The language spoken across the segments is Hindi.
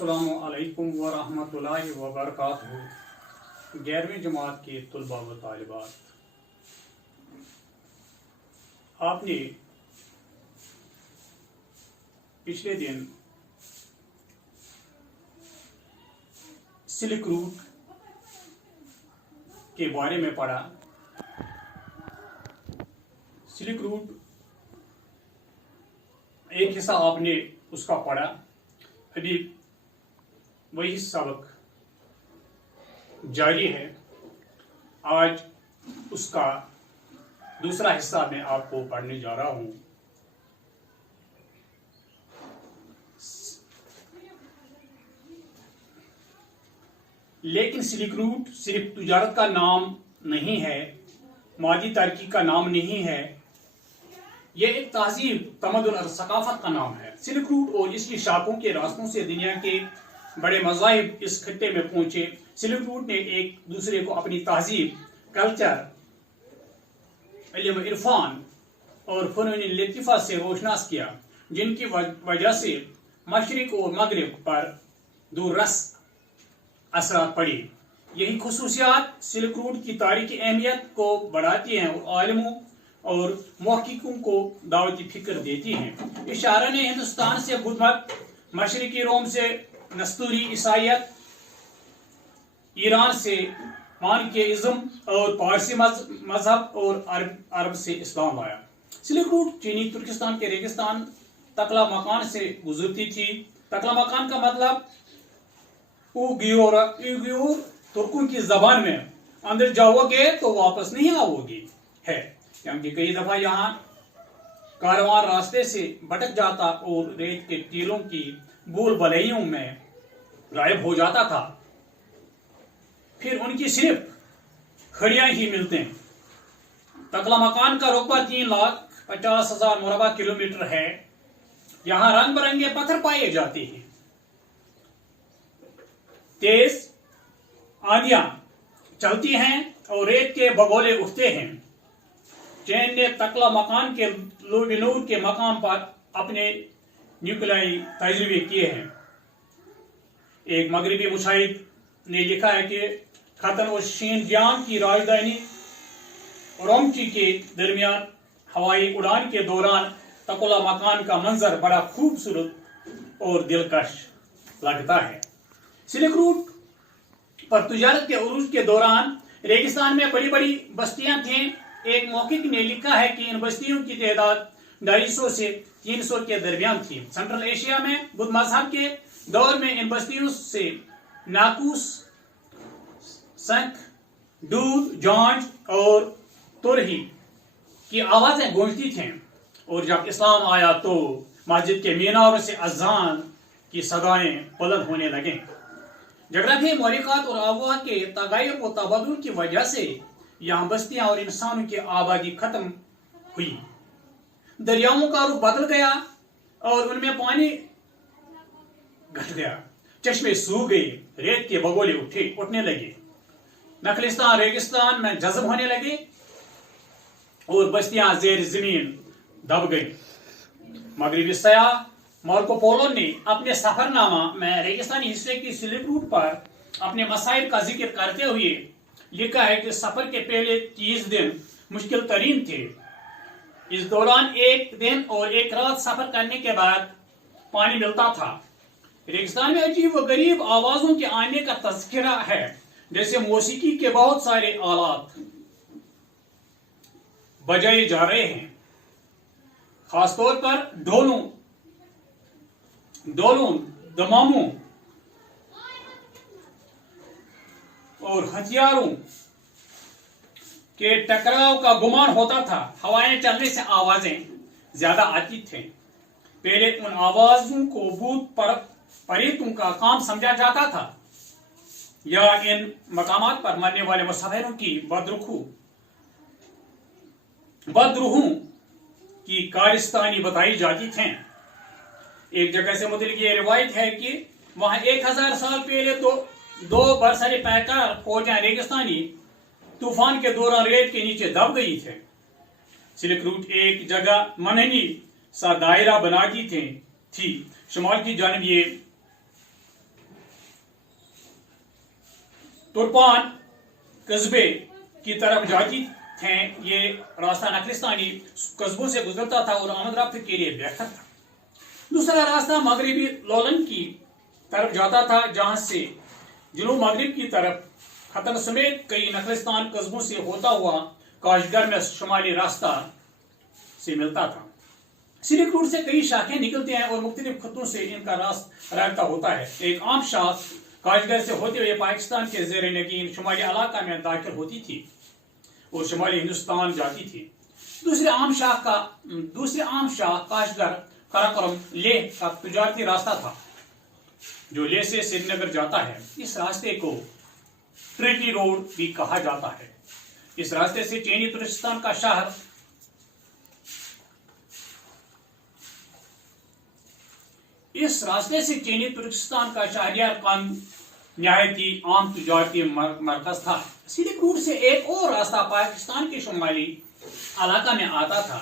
अस्सलामु अलैकुम व रहमतुल्लाहि व बरकातुहू। 11वीं जमात के तुलबा व तालिबात, आपने पिछले दिन सिल्क रूट के बारे में पढ़ा। सिल्क रूट एक हिस्सा आपने उसका पढ़ा, अभी वही सबक जारी है। आज उसका दूसरा हिस्सा मैं आपको पढ़ने जा रहा हूं। लेकिन सिल्क रूट सिर्फ तिजारत का नाम नहीं है, मादी तरक्की का नाम नहीं है, यह एक तहजीब, तमद्दुन और सकाफत का नाम है। सिल्क रूट और इसकी शाखों के रास्तों से दुनिया के बड़े मज़ाहिब इस खत्ते में पहुंचे। सिल्क रूट ने एक दूसरे को अपनी तहजीब, कल्चर, इल्म इरफान और फनून लतीफ़ा से रोशनास किया, जिनकी वजह से मशरिक और मगरिब पर दूररस असरात पड़ी। यही खुसूसियात सिल्क रूट की तारीखी अहमियत को बढ़ाती हैं और आलिमों और मुहक्किकों को दावती फिक्र देती हैं। इस शायरा ने हिंदुस्तान से बुद्ध मत, मशरिकी रोम से नस्तूरी ईसाइयत, ईरान से मानिकेइज्म और पारसी मजहब और अरब से इस्लाम लाया। सिल्क रूट चीनी तुर्किस्तान के रेगिस्तान तकला मकान से गुजरती थी। तकला मकान का मतलब उगियोर तुर्कों की जबान में अंदर जाओगे तो वापस नहीं आओगे है, क्योंकि कई दफा यहाँ कारवां रास्ते से भटक जाता और रेत के टीलों की भूल भलैयों में गायब हो जाता था। फिर उनकी सिर्फ खड़ियां ही मिलते हैं। तकला मकान का रकबा 3,50,000 मुरबा किलोमीटर है। यहाँ रंग बिरंगे पत्थर पाए जाते हैं। तेज आंधियां चलती हैं और रेत के भगोले उठते हैं। चैन ने तकला मकान के लोबिनूर के मकाम पर अपने न्यूक्लियाई तजुर्बे किए हैं। एक मगरबी मुशाहिद ने लिखा है कि खतन और शिनजियांग की राजधानी रोमची के दरमियान हवाई उड़ान के दौरान तकला मकान का मंजर बड़ा खूबसूरत और दिलकश लगता है। सिल्क रूट पर तिजारत के उरूज के दौरान रेगिस्तान में बड़ी बड़ी बस्तियां थीं। एक मौखिक ने लिखा है कि इन बस्तियों की तादाद 250 से 300 के दरमियान थी। सेंट्रल एशिया में बुद्ध मजहब के दौर में इन बस्तियों से नाकूस, शंख, दूध, जौंज और तुरही की आवाजें गूंजती थीं, और जब इस्लाम आया तो मस्जिद के मीनारों से अजान की सदाएं बुलंद होने लगे। जगराफी, मौलिकात और आबोहवा के तगायुर और तबादुल की वजह से यहाँ बस्तियां और इंसानों की आबादी खत्म हुई। दरियाओं का रुख बदल गया और उनमें पानी घट गया। चश्मे सूख गए, रेत के बगोले उठने लगे, नखलिस्तान रेगिस्तान में जज्ब होने लगे और बस्तियां जेर जमीन दब गई। मगरबी सयाह मार्को पोलो ने अपने सफरनामा में रेगिस्तानी हिस्से की सिल्क रूट पर अपने मसाइब का जिक्र करते हुए लिखा है कि सफर के पहले 30 दिन मुश्किल तरीन थे। इस दौरान एक दिन और एक रात सफर करने के बाद पानी मिलता था। रेगिस्तान में अजीब व गरीब आवाजों के आने का तज़किरा है, जैसे मौसीकी के बहुत सारे आलात बजाए जा रहे हैं, खासतौर पर ढोलों, दमामों और हथियारों के टकराव का गुमान होता था। हवाएं चलने से आवाजें ज्यादा आती थीं। पहले उन आवाजों को भूत परेतों का काम समझा जाता था या इन मकामात पर मरने वाले मुसाफिरों की बदरूहों की कारस्तानी बताई जाती थी। एक जगह से मुतल्लिक़ ये रिवायत है कि वहां 1000 साल पहले दो बरसरे पैकर फौजें रेगिस्तानी तूफान के दौरान रेत के नीचे दब गई थे। सिल्क रूट एक जगह मनहनी सा दायरा बनाती थी। शुमाल की जानिब ये तुर्पान कस्बे की तरफ जाती थे। ये रास्ता नखलिस्तानी कस्बों से गुजरता था और आमद रफ्त के लिए बेहतर था। दूसरा रास्ता मगरबी लोलन की तरफ जाता था, जहां से जुनूब मगरिब की तरफ खतन समेत कई नखलिस्तान कस्बों से होता हुआ काशगर में शुमाली रास्ता से मिलता था। सिल्क रूट से कई शाखें निकलती हैं और मुख्तलिफ खतों से इनका रास्ता होता है। एक आम शाख काशगर से होते हुए पाकिस्तान के ज़ेर नगीन शुमाली इलाका में दाखिल होती थी और शुमाली हिंदुस्तान जाती थी। दूसरी आम शाख काशगर, कराकोरम, लेह का तिजारती रास्ता था, जो लेह से श्रीनगर जाता है। इस रास्ते को ट्रिनिटी रोड भी कहा जाता है। इस रास्ते से चीनी तुर्किस्तान का शहर शहरियार कान नहायती आम तिजारती मरकज था। सिल्क रूट से एक और रास्ता पाकिस्तान के शुमाली इलाका में आता था।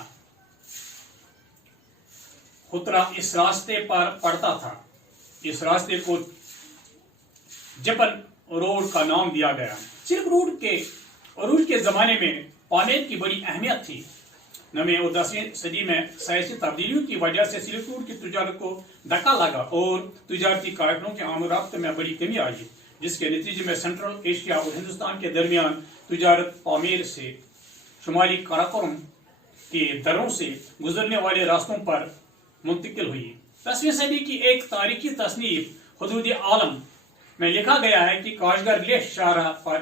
खुतरा इस रास्ते पर पड़ता था। इस रास्ते को जपन रोड का नाम दिया गया। सिल्क रूट के अरूज के जमाने में पामेर की बड़ी अहमियत थी। 9वीं और 10वीं सदी में सियासी तब्दीलियों की वजह से सिल्क रूट की तिजारत को धक्का लगा और तिजारती काफिलों के आमद में बड़ी कमी आई, जिसके नतीजे में सेंट्रल एशिया और हिंदुस्तान के दरमियान तिजारत पामेर से शुमाली काराकोरम के दरों से गुजरने वाले रास्तों पर मुंतकिल हुई। 10वीं सदी की एक तारीखी तसनीफ हुदूद आलम में लिखा गया है कि काशगर लेह शाहराह पर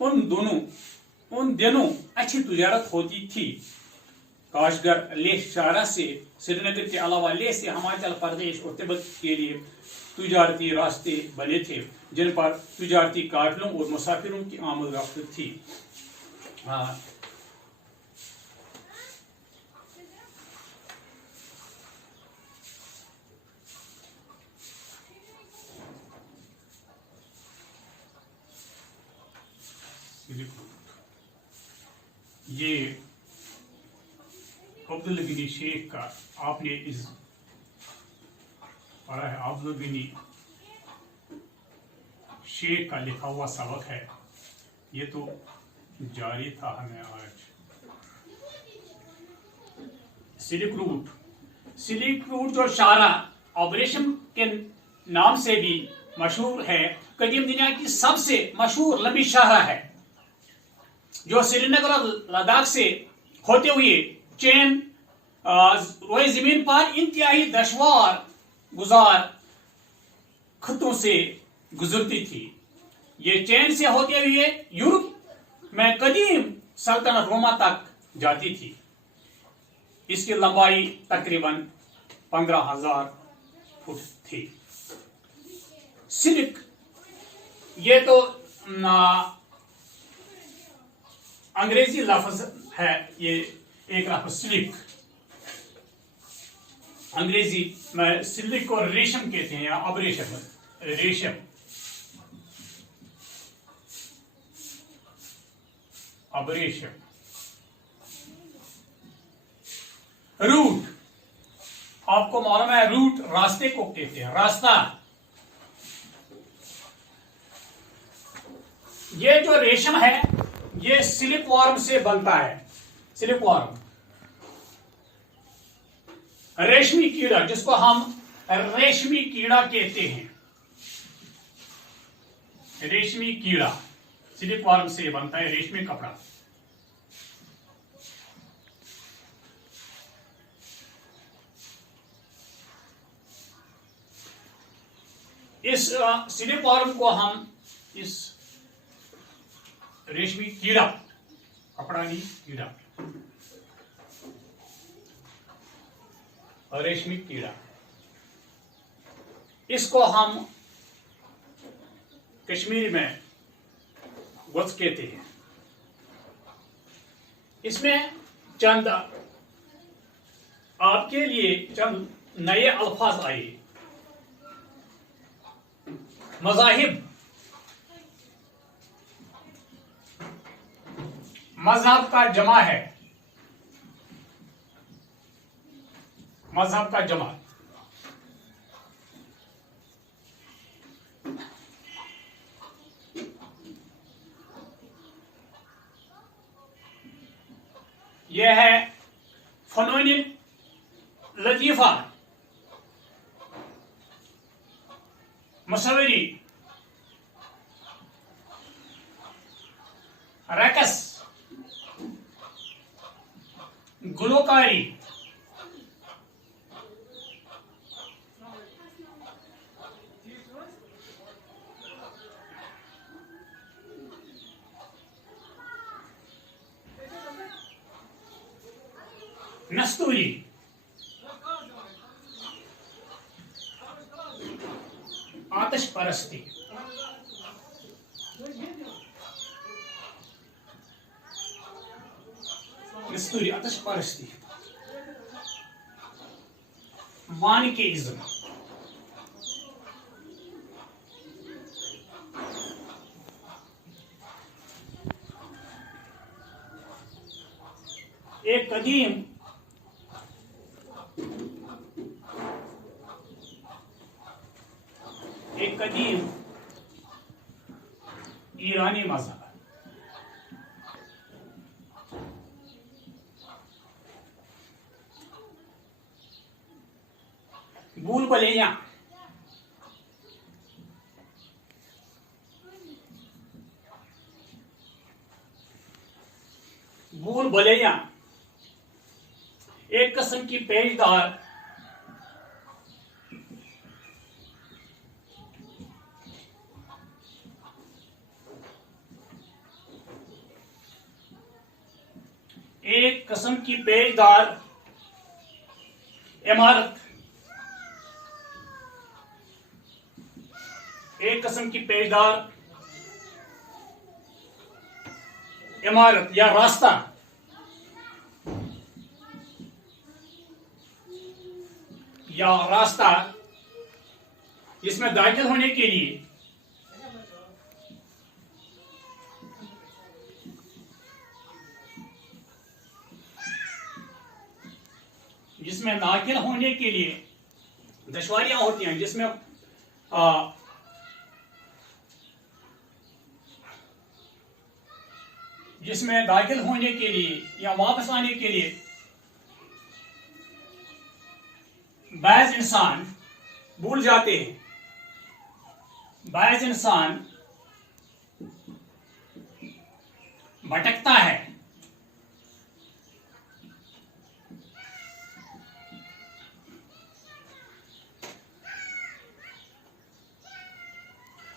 उन दिनों अच्छी तिजारत होती थी। काशगर लेह शाहराह से श्रीनगर के अलावा लेह से हिमाचल प्रदेश और तिब्बत के लिए तिजारती रास्ते बने थे, जिन पर तिजारती काफिलों और मुसाफिरों की आमद रफ्त थी। ये अब्दुल गनी शेख का, आपने इस पढ़ा है, अब्दुल गनी शेख का लिखा हुआ सबक है। ये तो जारी था हमें आज। सिल्क रूट जो शाहराह ऑपरेशन के नाम से भी मशहूर है, कदीम दुनिया की सबसे मशहूर लंबी शाहराह है, जो श्रीनगर और लद्दाख से होते हुए चैन रोए जमीन पर इंतहाई दुश्वार गुजार खतों से गुजरती थी। ये चैन से होते हुए यूरोप में कदीम सल्तनत रोमा तक जाती थी। इसकी लंबाई तकरीबन 15,000 फुट थी। सिल्क, ये तो अंग्रेजी लफ्ज है, ये एक लफ्ज सिल्क, अंग्रेजी में सिल्क को रेशम कहते हैं या ऑपरेशन रेशम। ऑपरेशन रूट, आपको मालूम है रूट रास्ते को कहते हैं, रास्ता। ये जो रेशम है ये सिल्क वॉर्म से बनता है। सिल्क वॉर्म रेशमी कीड़ा, जिसको हम रेशमी कीड़ा कहते हैं, रेशमी कीड़ा सिल्क वॉर्म से बनता है, रेशमी कपड़ा। इस सिल्क वॉर्म को हम इस रेशमी कीड़ा, कपड़ा नहीं कीड़ा, रेशमी कीड़ा, इसको हम कश्मीर में गुत्स कहते हैं। इसमें चंद आपके लिए चंद नए अल्फाज आए। मज़ाहिब, मजहब का जमा है, मजहब का जमा। यह है फनून लतीफ़ा, मुसव्विरी, रक़स, गुलकारी, नस्तूरी, आतिश परस्ती, नस्तूरी, आतिश परस्ती, मानिकेइज्म, एक कदीम ईरानी मजहब, भूल भुलैया, भूल भुलैया एक किस्म की पेचदार इमारत, एक किस्म की पेचदार इमारत या रास्ता जिसमें दाखिल होने के लिए दुश्वारियां होती हैं, जिसमें दाखिल होने के लिए या वापस आने के लिए बाज़ इंसान भूल जाते हैं, बाज़ इंसान भटकता है,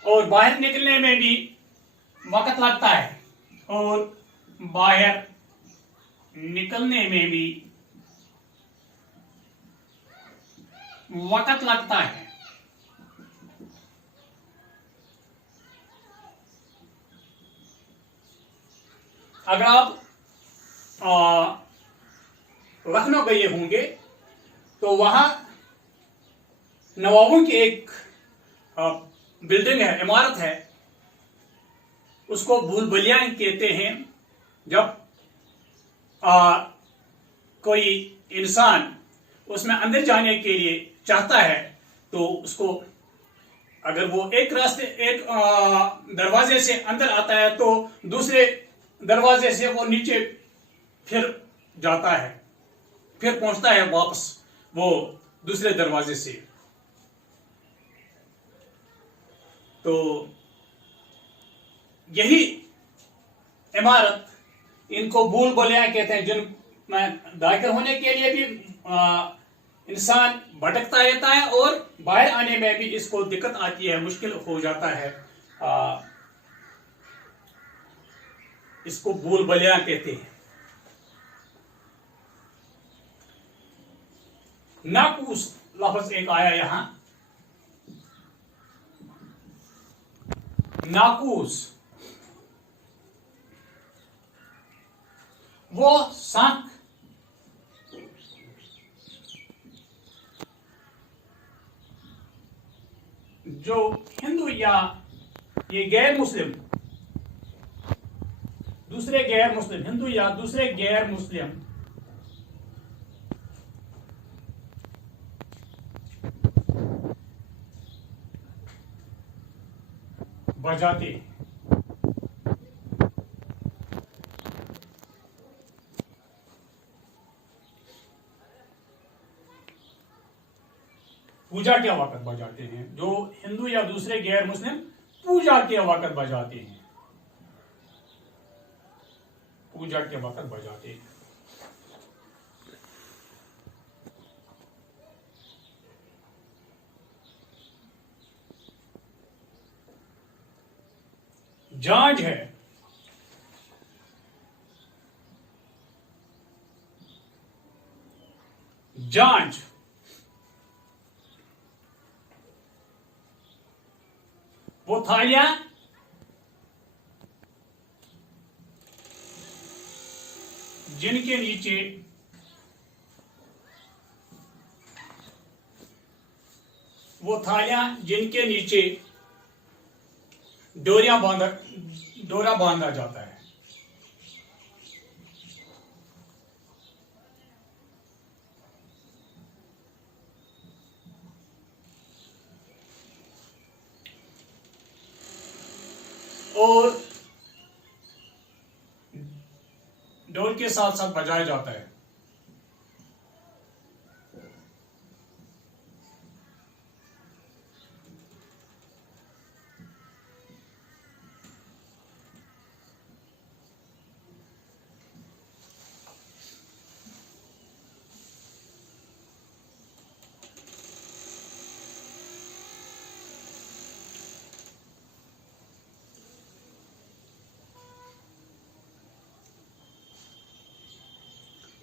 और बाहर निकलने में भी वक्त लगता है, और बाहर निकलने में भी वक्त लगता है। अगर आप लखनऊ गए होंगे तो वहां नवाबों की एक बिल्डिंग है, इमारत है, उसको भूल भुलैया कहते हैं। जब कोई इंसान उसमें अंदर जाने के लिए चाहता है तो उसको, अगर वो एक दरवाजे से अंदर आता है तो दूसरे दरवाजे से वो नीचे फिर जाता है, फिर पहुंचता है वापस वो दूसरे दरवाजे से। तो यही इमारत, इनको भूल भुलैया कहते हैं, जिनमें दाखिल होने के लिए भी इंसान भटकता रहता है और बाहर आने में भी इसको दिक्कत आती है, मुश्किल हो जाता है। इसको भूल भुलैया कहते हैं। नाकूस लफ्ज एक आया यहां, नाकूस, वो सांख जो हिंदू या ये गैर मुस्लिम, दूसरे गैर मुस्लिम, हिंदू या दूसरे गैर मुस्लिम बजाते हैं। पूजा के वक्त बजाते हैं, जो हिंदू या दूसरे गैर मुस्लिम पूजा के वक्त बजाते हैं, पूजा के वक्त बजाते हैं। जांज है, जांज वो थालियां जिनके नीचे डोरा बांधा जाता है। और ढोल के साथ साथ बजाया जाता है।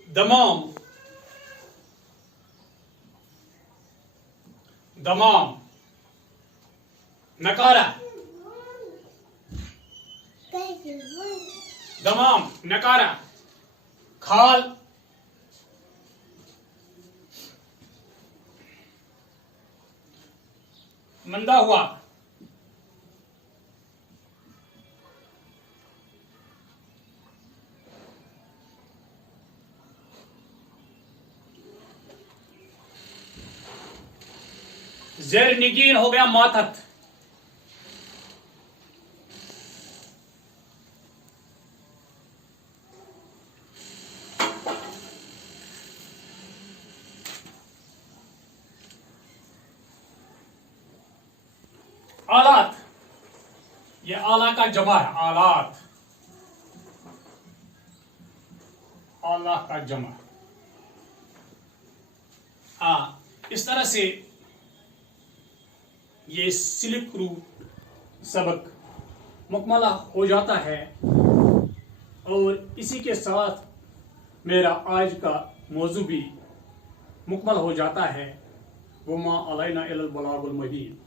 दमाम, दमाम, नकारा, दमाम, नकारा, खाल, मंदा हुआ, ज़ेर निगीन हो गया मातहत, आलात, ये आला का जमा है, आलात, आला का जमा। इस तरह से ये सिल्क रूट सबक मुकम्मल हो जाता है। और इसी के साथ मेरा आज का मौजू भी मुकम्मल हो जाता है। वमा अलैना इल्लल बलागुल मुबीन।